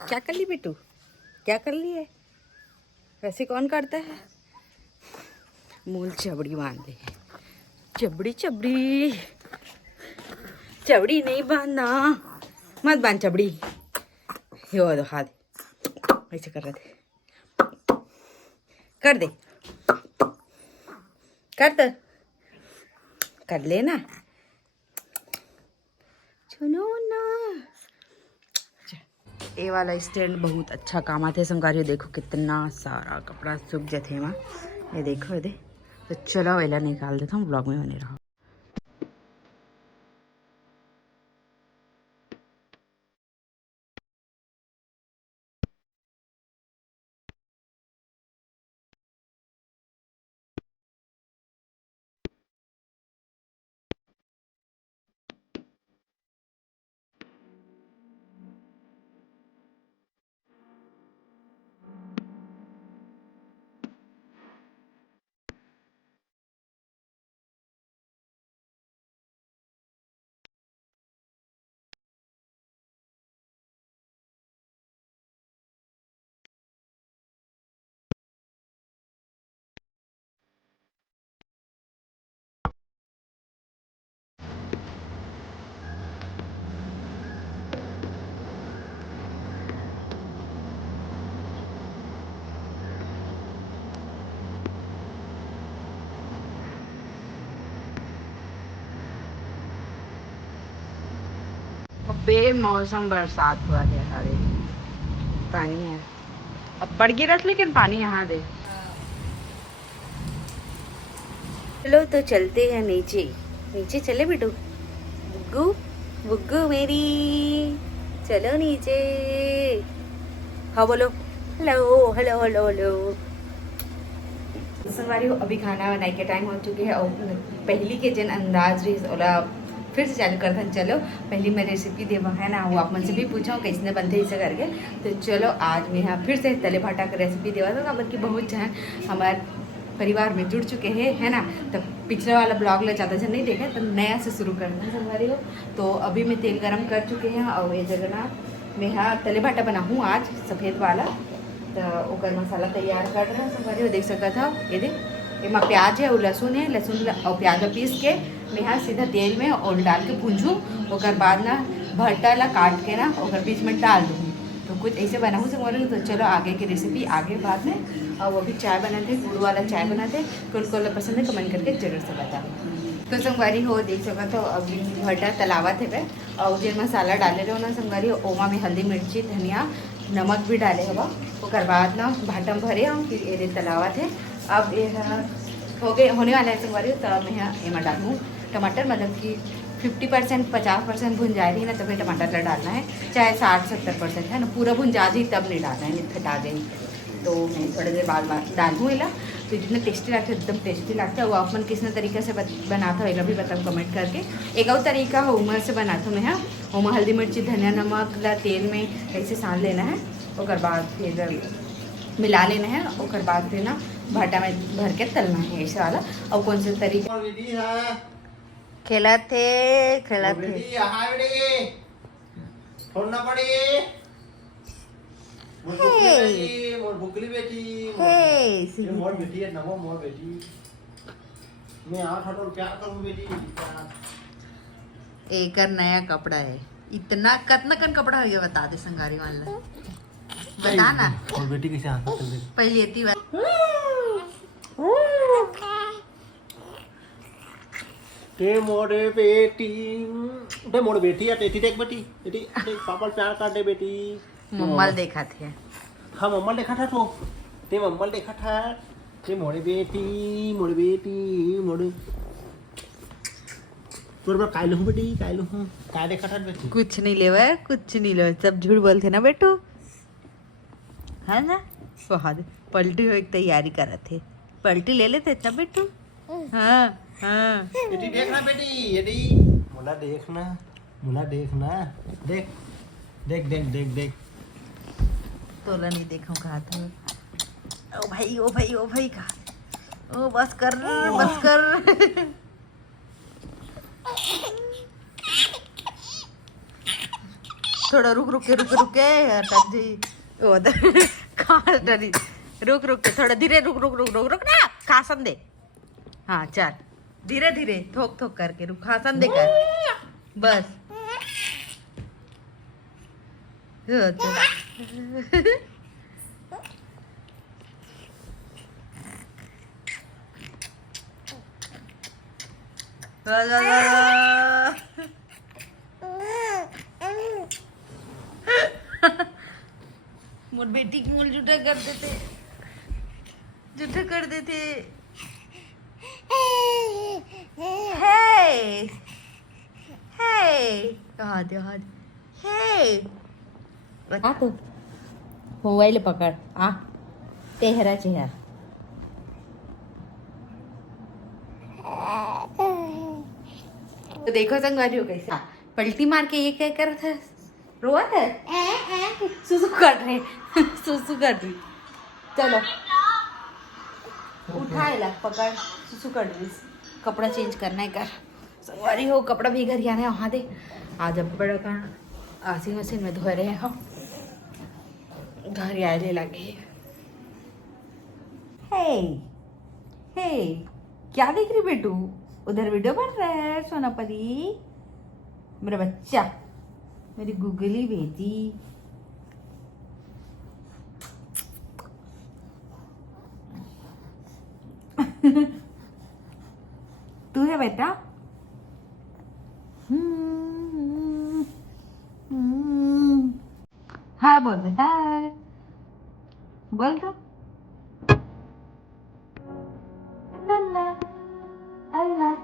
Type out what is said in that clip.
क्या कर ली बेटू, क्या कर ली है? वैसे कौन करता है? मूल चबड़ी बांध दे। चबड़ी चबड़ी चबड़ी नहीं बांधना, मत बांध चबड़ी। यो दो हाथ ऐसे कर रहे थे, कर दे, कर दे, कर लेना। सुनो ना, ये वाला स्टैंड बहुत अच्छा काम आते संगारियो। देखो कितना सारा कपड़ा सूख जाते वहाँ, ये देखो ये दे। तो चलो वेला निकाल देता हूँ, ब्लॉग में बने रहो। बेमौसम बरसात हुआ है, अरे पानी है। अब पड़ गिरा लेकिन पानी यहाँ दे। चलो तो चलते हैं नीचे। नीचे चले बेटू, बुग्गू बुग्गू मेरी, चलो नीचे। हाँ बोलो, हेलो हेलो हेलो हेलो। संगवारी अभी खाना बनाने के टाइम हो चुके हैं और पहली के जन अंदाज रही ओला फिर से चालू कर था। चलो पहली मैं रेसिपी देवा है ना, वो आप मुझसे भी पूछो कैसे बनते इसे करके। तो चलो आज मैं यहाँ फिर से तले भाटा का रेसिपी देवा था, बल्कि बहुत जन हमारे परिवार में जुड़ चुके हैं है ना। तो पिछले वाला ब्लॉग ले ज़्यादा जन नहीं देखा, तो नया से शुरू करना है संगवारी हो। तो अभी मैं तेल गरम कर चुके हैं और ये जगह ना मैं यहाँ तले भाटा बनाऊँ आज सफ़ेद वाला। तो ओकर मसाला तैयार कर रहे हैं संगवारी हो। देख सका था ये देख, एमा प्याज है और लहसुन है, लहसुन और प्याज पीस के मैं यहाँ सीधा तेल में और डाल के भूंजूँ। और बाद ना भट्टा ला काट के ना और बीच में डाल दूँ। तो कुछ ऐसे बनाऊँ से बोले। तो चलो आगे की रेसिपी आगे बाद में। और वो भी चाय बनाते, गुड़ वाला चाय बनाते, को पसंद है कमेंट करके जरूर से बता। तो संगवारी हो देख सका तो अभी भट्टा तलावा थे वे और जो मसाला डाले रहे हो ना संगवारी, ओमा में हल्दी मिर्ची धनिया नमक भी डाले हवा। और बाद ना भाटम भरे हम फिर ये तलावा थे। अब ये हो गए होने वाला है संगवारी। तब मैं यहाँ एमा डालूँ टमाटर, मतलब कि 50% 50% भुन जा रही है ना, तो फिर टमाटर डालना है। चाहे 60-70% है ना, पूरा भुन जा दी तब नहीं डालना है, नहीं फटा दें। तो मैं थोड़ी देर बाद डालूँ इला। तो जितना टेस्टी लगता है एकदम टेस्टी लगता है। वो अपन किस तरीके से बनाता हो भी बताओ कमेंट करके। एक और तरीका हो उमर से बनाता हूँ मैं यहाँ। उमर हल्दी मिर्ची धनिया नमक ला तेल में ऐसे सान लेना है। और बाद फिर मिला लेना है। और बाद फिर ना भाटा में भर के तलना है ऐसे वाला। और कौन से तरीके खेला थे छोड़ना पड़े। मोर बुकली बेटी, मोर बेटी है नमो, मोर बेटी मैं आठ हटो प्यार करूं बेटी। एक नया कपड़ा है, इतना कतना कन कपड़ा हो गया बता दे संगारी वाला, बता ना। और बेटी कैसे हाथ चल रही पहले इतनी बार। ते मोरे बेटी, ते मोर बेटी है तेती देख बेटी, तेती देख पापा प्यार कर दे बेटी। मम्मल देखा थे, हाँ मम्मल देखा था। तो ते मम्मल देखा था। ते मोरे बेटी मोरे तोर बार काय लूं बेटी, काय लूं काय देखा था बेटी। कुछ नहीं लेवा, कुछ नहीं लेवा, सब झूठ बोलते ना बेटू, है ना। स्वाद पलटी हो एक तैयारी करा थे, पलटी ले लेते ना बेटू। हाँ हाँ बेटी देखना बेटी, यदि मुला देखना, मुला देखना, देख देख देख देख देख। तोला नहीं देखा कहा था। ओ भाई ओ भाई ओ भाई कहा, ओ बस कर बस कर। थोड़ा रुक के टंजी वो कहाँ डरी रुक के थोड़ा धीरे रुक ना खासन दे हाँ चल धीरे धीरे थोक करके रुक खासन दे कर बस हो, चल। मोर बेटी की मूल जूठा कर देते हे हाथ हे आ तो मोबाइल पकड़ आ तेहरा चेहरा तो देखो संगवारी हो कैसे पलटी मार के ये क्या कर रहा था रोआ था सुसु कर रहे सुसु कर रही चलो उठाएला पकड़ सुसु कर रही कपड़ा चेंज करना है कर संगवारी हो कपड़ा भी घर आना है वहाँ दे आज अब बड़ा का वॉशिंग मशीन में धो रहे हो घर आने लगे हे हे क्या देख रही बेटू उधर वीडियो बन रहा है सोना परी मेरा बच्चा मेरी गुगली बेटी तू है बेटा हाँ बोल बेटा बोल तो अल्लाह अल्लाह